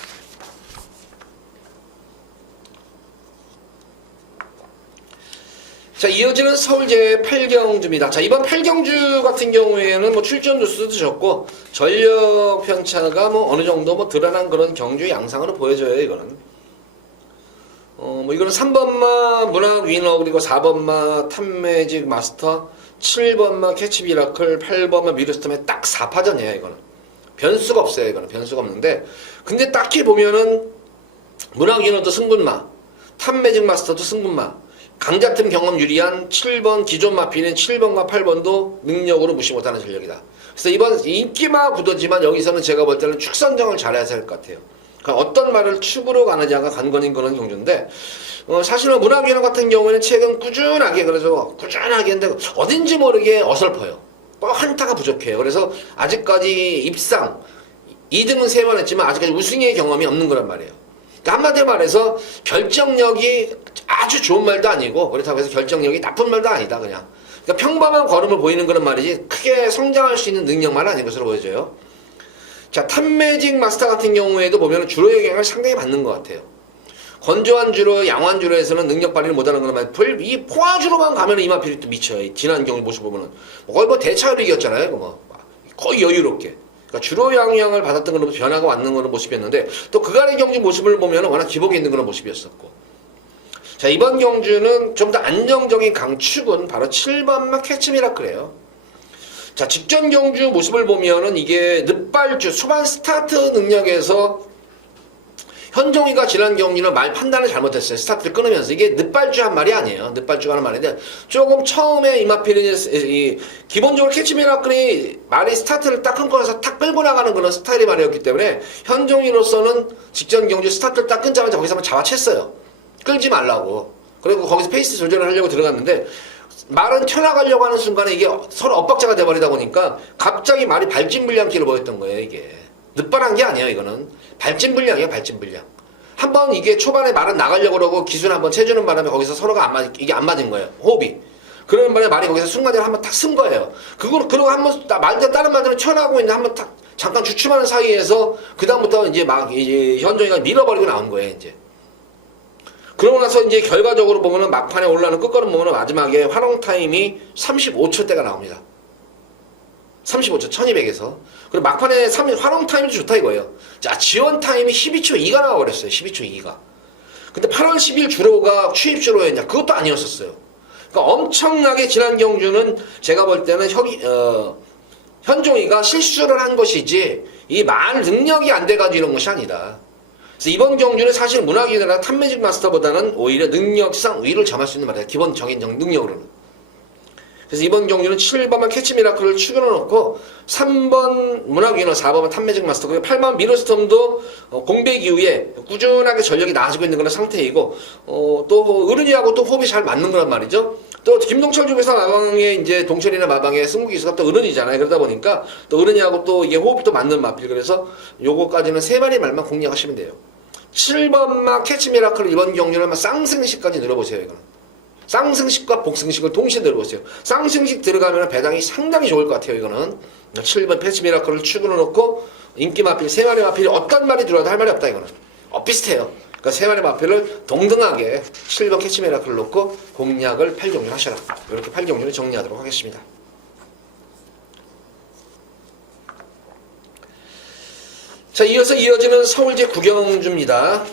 자, 이어지는 서울제 8경주입니다. 자, 이번 8경주 같은 경우에는 뭐 출전 뉴스도 좋고 전력 편차가 뭐 어느 정도 뭐 드러난 그런 경주 양상으로 보여져요, 이거는. 뭐 이거는 3번마 문학 위너, 그리고 4번마 탑매직 마스터, 7번마 캐치 미라클, 8번마 미르스톰의 딱 4파전이에요, 이거는. 변수가 없어요, 이거는. 변수가 없는데. 근데 딱히 보면은 문학 위너도 승분마, 탑매직 마스터도 승분마, 강자팀 경험 유리한 7번 기존 마피는 7번과 8번도 능력으로 무시 못하는 전력이다. 그래서 이번 인기마 구도지만 여기서는 제가 볼 때는 축 선정을 잘해야 될 것 같아요. 그러니까 어떤 말을 축으로 가느냐가 관건인 그런 경주인데 사실은 문학위원 같은 경우에는 최근 꾸준하게 그래서 꾸준하게 했는데 어딘지 모르게 어설퍼요. 꼭 한타가 부족해요. 그래서 아직까지 입상 2등은 3번 했지만 아직까지 우승의 경험이 없는 거란 말이에요. 그러니까 한마디로 말해서 결정력이 아주 좋은 말도 아니고 그렇다고 해서 결정력이 나쁜 말도 아니다 그냥. 그러니까 평범한 걸음을 보이는 그런 말이지 크게 성장할 수 있는 능력만 아닌 것으로 보여져요. 자, 탑매직 마스터 같은 경우에도 보면 주로 영향을 상당히 받는 것 같아요. 건조한 주로, 양호한 주로에서는 능력 발휘를 못하는 건 말이에요. 이 포화주로만 가면 이마필이 또 미쳐요. 지난 경기 모습 보면은 거의 뭐 대차로 이겼잖아요. 뭐 거의 여유롭게. 그러니까 주로 영향을 받았던 그런 변화가 왔는 그런 모습이었는데 또 그간의 경기 모습을 보면 워낙 기복이 있는 그런 모습이었었고. 자, 이번 경주는 좀 더 안정적인 강축은 바로 7번마 캐치 미라클이에요. 자, 직전 경주 모습을 보면은 이게 늦발주 초반 스타트 능력에서 현종이가 지난 경기는 말 판단을 잘못했어요. 스타트를 끊으면서. 이게 늦발주 한 말이 아니에요. 늦발주가 하는 말인데 조금 처음에 이마피는 기본적으로 캐치 미라클이 말이 스타트를 딱 끊고 나서 탁 끌고 나가는 그런 스타일의 말이었기 때문에 현종이로서는 직전 경주 스타트를 딱 끊자마자 거기서 한번 잡아챘어요. 끌지 말라고. 그리고 거기서 페이스 조절을 하려고 들어갔는데 말은 튀어나가려고 하는 순간에 이게 서로 엇박자가 돼버리다 보니까 갑자기 말이 발진불량기를 보였던 거예요. 이게 늦발한 게 아니에요. 이거는 발진불량이에요. 발진불량. 한번 이게 초반에 말은 나가려고 그러고 기술 한번 채주는 바람에 거기서 서로가 이게 안 맞은 거예요. 호흡이. 그러는 바람에 말이 거기서 순간적으로 한번 탁 쓴 거예요. 그리고 한번 다른 말들은 튀어나가고 있는데 한번 탁 잠깐 주춤하는 사이에서 그다음부터 이제 막 이제 현종이가 밀어버리고 나온 거예요. 이제. 그러고 나서 이제 결과적으로 보면은 막판에 올라오는 끝걸음 보면은 마지막에 활용 타임이 35초대가 나옵니다. 35초 1200에서. 그리고 막판에 활용 타임이 좋다 이거예요. 자, 지원 타임이 12초 2가 나와버렸어요. 12초 2가. 근데 8월 10일 주로가 취입 주로였냐? 그것도 아니었었어요. 그러니까 엄청나게 지난 경주는 제가 볼 때는 현종이가 실수를 한 것이지 이 말 능력이 안 돼가지고 이런 것이 아니다. 그래서 이번 경주는 사실 문학인이나 탑매직 마스터보다는 오히려 능력상 위를 점할 수 있는 말이야. 기본적인 능력으로는. 그래서 이번 경주는 7번만 캐치 미라클을 추가로 놓고 3번 문학위너, 4번만 탑매직 마스터, 그리고 8번 미러스톰도 공백 이후에 꾸준하게 전력이 나아지고 있는 그런 상태이고 또 어른이하고 또 호흡이 잘 맞는 거란 말이죠. 또 김동철 중에서 마방의 이제 동철이나 마방의 승부 기수가 또 어른이잖아요. 그러다 보니까 또 어른이하고 또 이게 호흡이 또 맞는 마필. 그래서 요거까지는 세 마리 말만 공략하시면 돼요. 7번마 캐치 미라클 이번 경주는 쌍승식까지 늘어보세요. 이거는. 쌍승식과 복승식을 동시에 들어보세요. 쌍승식 들어가면 배당이 상당히 좋을 것 같아요. 이거는 7번 패치 미라클을 축으로 놓고 인기 마필, 세 마리 마필이 어떤 말이 들어와도 할 말이 없다. 이거는 비슷해요. 그러니까 세 마리 마필을 동등하게 7번 캐치 미라클을 놓고 공략을 8경주 하셔라. 이렇게 8경주를 정리하도록 하겠습니다. 자, 이어서 이어지는 서울제 9경주입니다.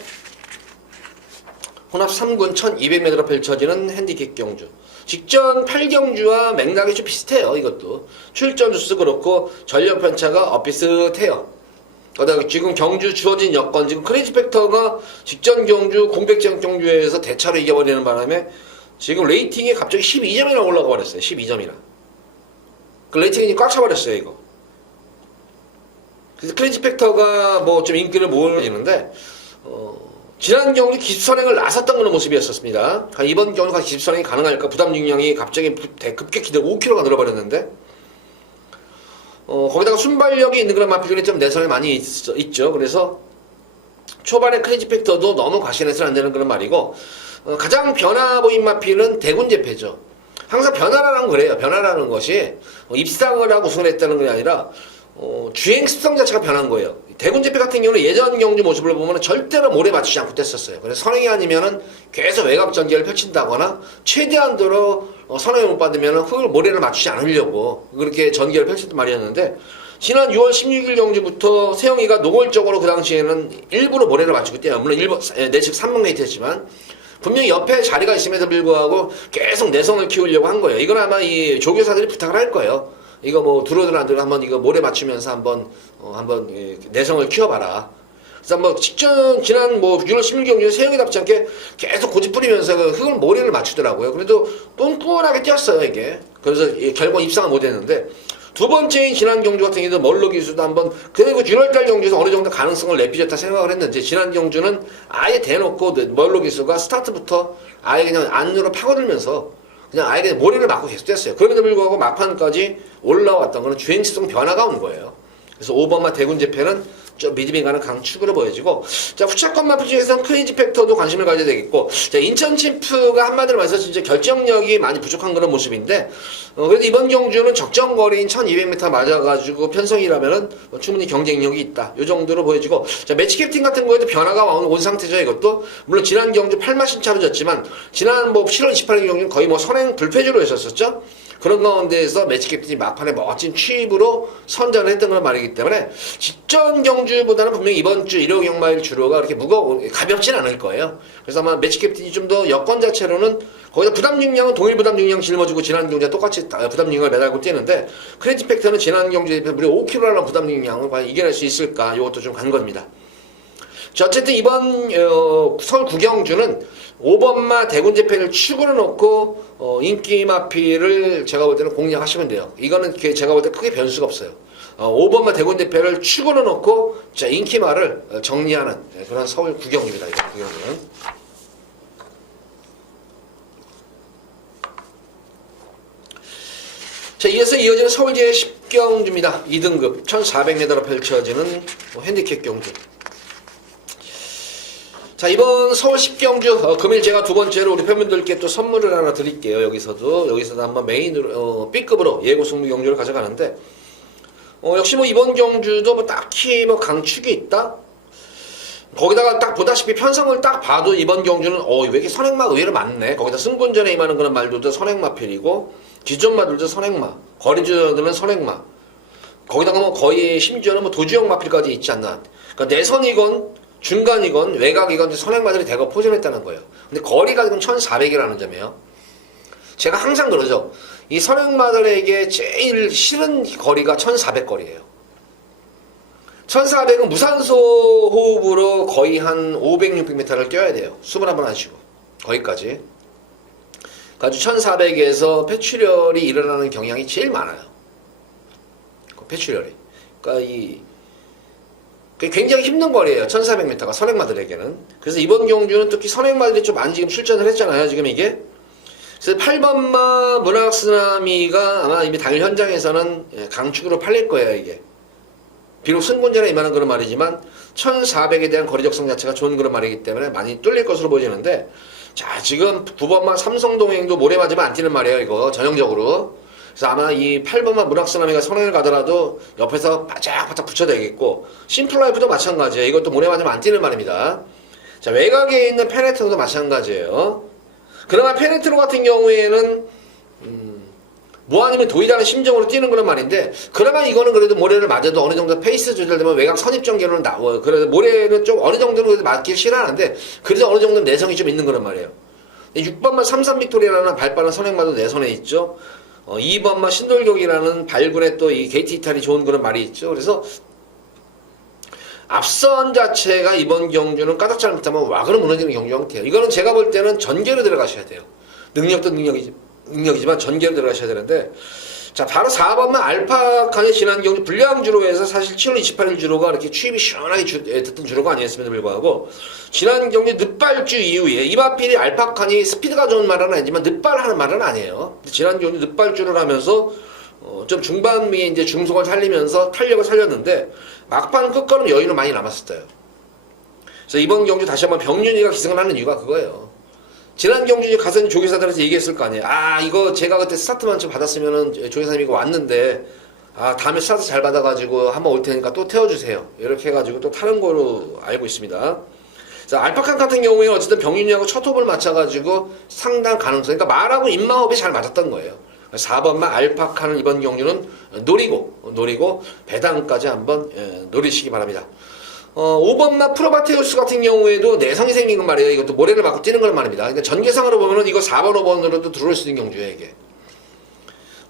혼합 3군 1200m로 펼쳐지는 핸디캡 경주. 직전 8경주와 맥락이 좀 비슷해요. 이것도. 출전 주스 그렇고 전력 편차가 비슷해요. 그다음에 지금 경주 주어진 여건, 지금 크레이지 팩터가 직전 경주 공백전 경주에서 대차로 이겨버리는 바람에 지금 레이팅이 갑자기 12점이나 올라가 버렸어요. 12점이나. 그 레이팅이 꽉 차버렸어요. 이거. 그래서 크레이지 팩터가 뭐 좀 인기를 모으는데 지난 경기 기습선행을 나섰던 그런 모습이었었습니다. 이번 경우가 기습선행이 가능할까? 부담 중량이 갑자기 급격히 5kg가 늘어버렸는데 거기다가 순발력이 있는 그런 마필들이 좀 내선에 많이 있죠. 그래서 초반에 크레이지 팩터도 너무 과신해서는 안 되는 그런 말이고, 가장 변화 보인 마필은 대군제패죠. 항상 변화라는 건 그래요. 변화라는 것이 입상을 하고 우승을 했다는 게 아니라 주행 습성 자체가 변한 거예요. 대군제패 같은 경우는 예전 경주 모습을 보면 절대로 모래 맞추지 않고 뗐었어요. 그래서 선행이 아니면은 계속 외곽 전개를 펼친다거나 최대한도로 선행을 못 받으면 흙을 모래를 맞추지 않으려고 그렇게 전개를 펼쳤단 말이었는데, 지난 6월 16일 경주부터 세영이가 노골적으로 그 당시에는 일부러 모래를 맞추기 때문에, 물론 일부 내측 3번 게이트 했지만 분명히 옆에 자리가 있음에도 불구하고 계속 내성을 키우려고 한 거예요. 이건 아마 이 조교사들이 부탁을 할 거예요. 이거 뭐 들어오든 안 들어오든 한번 이거 모래 맞추면서 한번 내성을 키워봐라. 그래서 뭐 지난 뭐 6월 16일 경주에 세영이답지 않게 계속 고집 부리면서 그 흙을 모래를 맞추더라고요. 그래도 뻔뻔하게 뛰었어요, 이게. 그래서 결국 입상을 못 했는데, 두 번째인 지난 경주 같은 경우도 멀로 기수도 한번, 그리고 6월달 경주에서 어느 정도 가능성을 내비졌다 생각을 했는데, 지난 경주는 아예 대놓고 멀로 기수가 스타트부터 아예 그냥 안으로 파고들면서 그냥 아예 그냥 모래를 맞고 계속 뛰었어요. 그럼에도 불구하고 막판까지 올라왔던 거는 주행성 변화가 온 거예요. 그래서 5번마 대군제패는 좀 믿음이 가는 강축으로 보여지고, 자, 후차권 마필 중에서는 크레이지 팩터도 관심을 가져야 되겠고, 자, 인천 침프가 한마디로 말해서 진짜 결정력이 많이 부족한 그런 모습인데, 그래도 이번 경주는 적정 거리인 1200m 맞아가지고 편성이라면은 충분히 경쟁력이 있다. 요 정도로 보여지고, 자, 매치 캡틴 같은 거에도 변화가 온 상태죠, 이것도. 물론 지난 경주 8마 신차로 졌지만, 지난 뭐 7월 28일 경주는 거의 뭐 선행 불패주로 했었었죠? 그런 가운데에서 매치 캡틴이 막판에 멋진 취입으로 선전을 했던 그런 말이기 때문에, 직전 경주보다는 분명히 이번 주 1호 경마일 주로가 그렇게 가볍진 않을 거예요. 그래서 아마 매치 캡틴이 좀 더 여건 자체로는, 거기다 부담 중량은 동일 부담 중량 짊어지고 지난 경주와 똑같이 부담 중량을 매달고 뛰는데, 크레이지 팩터는 지난 경주에 무려 5kg라는 부담 중량을 과연 이겨낼 수 있을까, 이것도 좀 간 겁니다. 자, 어쨌든 이번 서울 구경주는 5번마 대군제패를 축으로 놓고 인기 마필을 제가 볼 때는 공략하시면 돼요. 이거는 제가 볼 때 크게 변수가 없어요. 5번마 대군제패를 축으로 놓고 자, 인기마를 정리하는 그런 서울 구경주입니다. 이번 구경주는. 자, 이어서 이어지는 서울제 10경주입니다. 2등급 1400m로 펼쳐지는 핸디캡 경주. 자, 이번 서울 10경주 금일 제가 두 번째로 우리 팬분들께 또 선물을 하나 드릴게요. 여기서도 한번 메인으로 B급으로 예고 승부 경주를 가져가는데, 역시 뭐 이번 경주도 뭐 딱히 뭐 강축이 있다. 거기다가 딱 보다시피 편성을 딱 봐도 이번 경주는 왜 이렇게 선행마 의외로 많네. 거기다 승군전에 임하는 그런 말들도 선행마필이고, 기존마들도 선행마, 거리주들은 선행마. 거기다가 뭐 거의 심지어는 뭐 도주형 마필까지 있지 않나. 그러니까 내선이건 중간이건 외곽이건 선행마들이 대거 포진했다는 거예요. 근데 거리가 지금 1400이라는 점이에요. 제가 항상 그러죠. 이 선행마들에게 제일 싫은 거리가 1400거리예요. 1400은 무산소 호흡으로 거의 한 500, 600m를 뛰어야 돼요. 숨을 한번 안 쉬고. 거기까지. 그래서 1400에서 폐출혈이 일어나는 경향이 제일 많아요. 폐출혈이. 그러니까 굉장히 힘든 거리예요. 1400m가 선행마들에게는. 그래서 이번 경주는 특히 선행마들이 좀 많이 지금 출전을 했잖아요. 지금 이게. 그래서 8번마 문학쓰나미가 아마 이미 당일 현장에서는 강축으로 팔릴 거예요. 이게. 비록 승군전에 임하는 그런 말이지만 1400에 대한 거리 적성 자체가 좋은 그런 말이기 때문에 많이 뚫릴 것으로 보이는데, 자, 지금 9번마 삼성동행도 모래 맞으면 안 뛰는 말이에요. 이거 전형적으로. 그래서 아마 이 8번마 문학쓰나미가 선행을 가더라도 옆에서 바짝바짝 붙여대겠고, 심플라이프도 마찬가지예요. 이것도 모래 맞으면 안 뛰는 말입니다. 자, 외곽에 있는 페네트로도 마찬가지예요. 그러나 페네트로 같은 경우에는 뭐 아니면 도이라는 심정으로 뛰는 그런 말인데, 그러면 이거는 그래도 모래를 맞아도 어느 정도 페이스 조절되면 외곽 선입전개로는 나와요. 그래서 모래는 좀 어느 정도는 맞기 싫어하는데, 그래도 어느 정도는 내성이 좀 있는 그런 말이에요. 6번마 삼삼빅토리아라는 발빠른 선행마도 내선에 있죠. 2번마 신돌격이라는 발군에 또 이 게이트 이탈이 좋은 그런 말이 있죠. 그래서 앞선 자체가 이번 경주는 까딱 잘못하면 와그로 무너지는 경주 형태예요. 이거는 제가 볼 때는 전개로 들어가셔야 돼요. 능력도 능력이지만 전개로 들어가셔야 되는데, 자, 바로 4번만 알파칸의 지난 경주 불량주로에서 사실 7월 28일 주로가 이렇게 취입이 시원하게 듣던 주로가 아니었음에도 불구하고, 지난 경주 늦발주 이후에 이마필이 알파칸이 스피드가 좋은 말은 아니지만 늦발하는 말은 아니에요. 지난 경주 늦발주를 하면서 좀 중반미에 이제 중속을 살리면서 탄력을 살렸는데, 막판 끝걸음 여유는 많이 남았었어요. 그래서 이번 경주 다시 한번 병윤이가 기승을 하는 이유가 그거예요. 지난 경주 가서 조교사들한테 얘기했을 거 아니에요. 아, 이거 제가 그때 스타트만 좀 받았으면은 조교사님이 이거 왔는데, 아, 다음에 스타트 잘 받아가지고 한번 올 테니까 또 태워주세요. 이렇게 해가지고 또 타는 거로 알고 있습니다. 자, 알파칸 같은 경우에는 어쨌든 병윤이하고 첫 호흡을 맞춰가지고 상당 가능성, 그러니까 말하고 입마호흡이 잘 맞았던 거예요. 4번만 알파칸을 이번 경주는 노리고 배당까지 한번 노리시기 바랍니다. 5번만 프로바테우스 같은 경우에도 내성이 생긴 건 말이에요. 이것도 모래를 맞고 뛰는 건 말입니다. 그러니까 전개상으로 보면은 이거 4번, 5번으로도 들어올 수 있는 경주예요, 이게.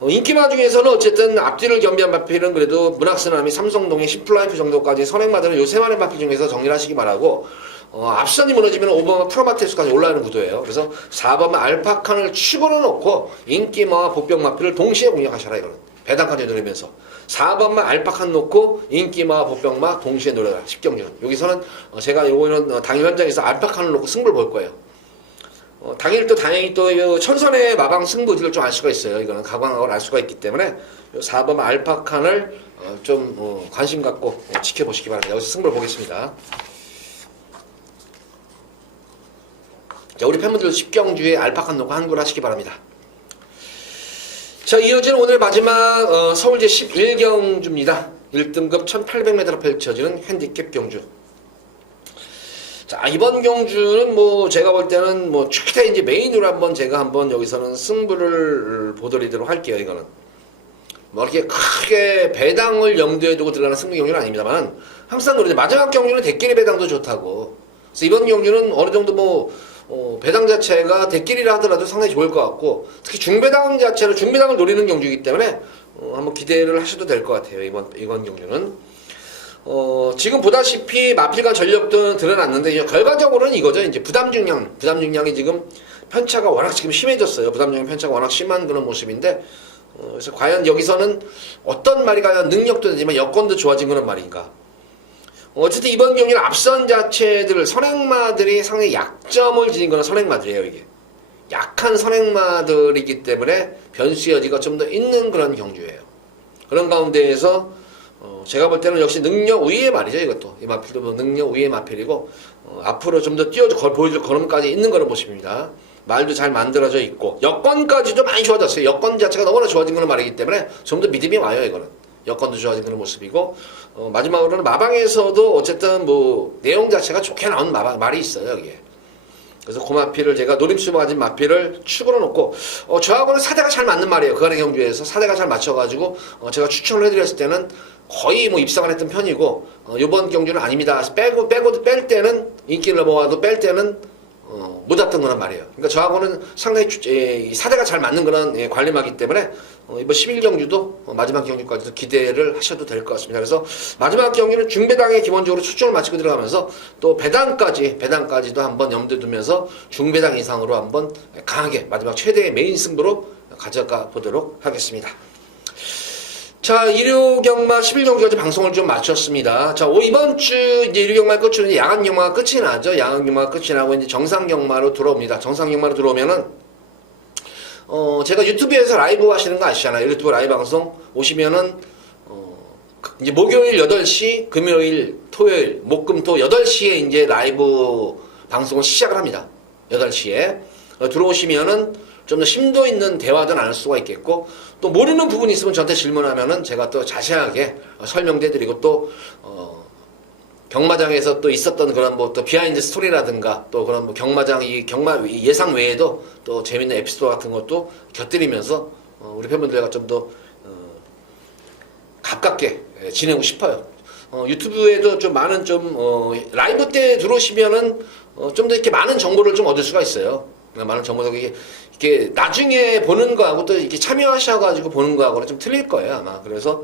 인기마 중에서는 어쨌든 앞뒤를 겸비한 마필은 그래도 문학스나미 삼성동의 10플라이프 정도까지 선행마들은 요 세 마리 마필 중에서 정리를 하시기 바라고, 앞선이 무너지면 5번만 프로바테우스까지 올라가는 구도예요. 그래서 4번만 알파칸을 축으로 놓고 인기마와 복병 마필을 동시에 공략하셔라, 이거는. 배당까지 노리면서 4번만 알파칸 놓고 인기마 복병마 동시에 노려라. 10경주는 여기서는 제가 요거는 당일 현장에서 알파칸을 놓고 승부를 볼 거예요. 당일 또 다행히 또 천선의 마방 승부들을 좀 알 수가 있어요. 이거는 가광학을 알 수가 있기 때문에 요 4번 알파칸을 좀 관심 갖고 지켜보시기 바랍니다. 여기서 승부를 보겠습니다. 자, 우리 팬분들 10경주에 알파칸 놓고 한구를 하시기 바랍니다. 자, 이어지는 오늘 마지막 서울제 11경주입니다. 1등급 1800m로 펼쳐지는 핸디캡 경주. 자, 이번 경주는 뭐 제가 볼 때는 뭐 최대 이제 메인으로 한번 제가 한번 여기서는 승부를 보드리도록 할게요. 이거는 뭐 이렇게 크게 배당을 염두에 두고 들어가는 승부 경주는 아닙니다만 항상 그러죠. 마지막 경주는 대끼리 배당도 좋다고. 그래서 이번 경주는 어느 정도 뭐 배당 자체가 대끼리라 하더라도 상당히 좋을 것 같고, 특히 중배당 자체로 중배당을 노리는 경주이기 때문에 한번 기대를 하셔도 될 것 같아요. 이번 경주는 지금 보다시피 마필과 전력도 드러났는데 결과적으로는 이거죠. 이제 부담 중량이 지금 편차가 워낙 지금 심해졌어요. 부담 중량 편차가 워낙 심한 그런 모습인데, 그래서 과연 여기서는 어떤 말이 과연 능력도 되지만 여건도 좋아진 그런 말인가. 어쨌든 이번 경기는 앞선 자체들 선행마들이 상당히 약점을 지닌 그런 선행마들이에요. 이게 약한 선행마들이기 때문에 변수 여지가 좀 더 있는 그런 경주예요. 그런 가운데에서 제가 볼 때는 역시 능력 우위의 말이죠. 이것도 이 마필도 뭐 능력 우위의 마필이고, 앞으로 좀 더 보여줄 걸음까지 있는 그런 모습입니다. 말도 잘 만들어져 있고 여건까지도 많이 좋아졌어요. 여건 자체가 너무나 좋아진 그런 말이기 때문에 좀 더 믿음이 와요. 이거는 여건도 좋아진 그런 모습이고, 마지막으로는 마방에서도 어쨌든 뭐 내용 자체가 좋게 나온 말이 있어요. 여기에. 그래서 그 마필을 제가 노림수가 가진 마필을 축으로 놓고, 저하고는 사대가 잘 맞는 말이에요. 그간의 경주에서 사대가 잘 맞춰가지고 제가 추천을 해드렸을 때는 거의 뭐 입상을 했던 편이고, 요번 경주는 아닙니다. 뺄 때는 인기를 넘어와도 뺄 때는 못 왔던 그런 말이에요. 그러니까 저하고는 상당히 사대가 잘 맞는 그런 관리마기 때문에 이번 11경주도 마지막 경주까지도 기대를 하셔도 될 것 같습니다. 그래서 마지막 경기는 중배당에 기본적으로 초점을 맞추고 들어가면서 또 배당까지도 한번 염두에 두면서 중배당 이상으로 한번 강하게 마지막 최대의 메인 승부로 가져가 보도록 하겠습니다. 자, 일요경마 11경주까지 방송을 좀 마쳤습니다. 자, 이번 주 이제 일요경마 끝으로 이제 야간경마가 끝이 나죠. 야간경마가 끝이 나고 이제 정상경마로 들어옵니다. 정상경마로 들어오면은 제가 유튜브에서 라이브 하시는 거 아시잖아요. 유튜브 라이브 방송 오시면은 이제 목요일 8시, 금요일, 토요일, 목금토 8시에 이제 라이브 방송을 시작을 합니다. 8시에 들어오시면은 좀 더 심도 있는 대화도 나눌 수가 있겠고, 또 모르는 부분이 있으면 저한테 질문하면은 제가 또 자세하게 설명해 드리고, 또 경마장에서 또 있었던 그런 뭐 또 비하인드 스토리라든가 또 그런 뭐 경마 예상 외에도 또 재밌는 에피소드 같은 것도 곁들이면서 우리 팬분들과 좀 더 가깝게 지내고 싶어요. 유튜브에도 좀 많은 라이브 때 들어오시면은 좀 더 이렇게 많은 정보를 좀 얻을 수가 있어요. 많은 정보들이 이렇게 나중에 보는 거하고 또 이렇게 참여하셔가지고 보는 거하고는 좀 틀릴 거예요, 아마. 그래서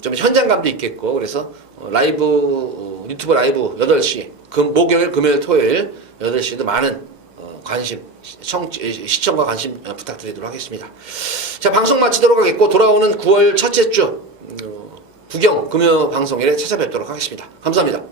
좀 현장감도 있겠고, 그래서 유튜브 라이브 8시, 목요일, 금요일, 토요일 8시에도 많은 관심, 시청과 관심 부탁드리도록 하겠습니다. 자, 방송 마치도록 하겠고, 돌아오는 9월 첫째 주 구경 금요 방송일에 찾아뵙도록 하겠습니다. 감사합니다.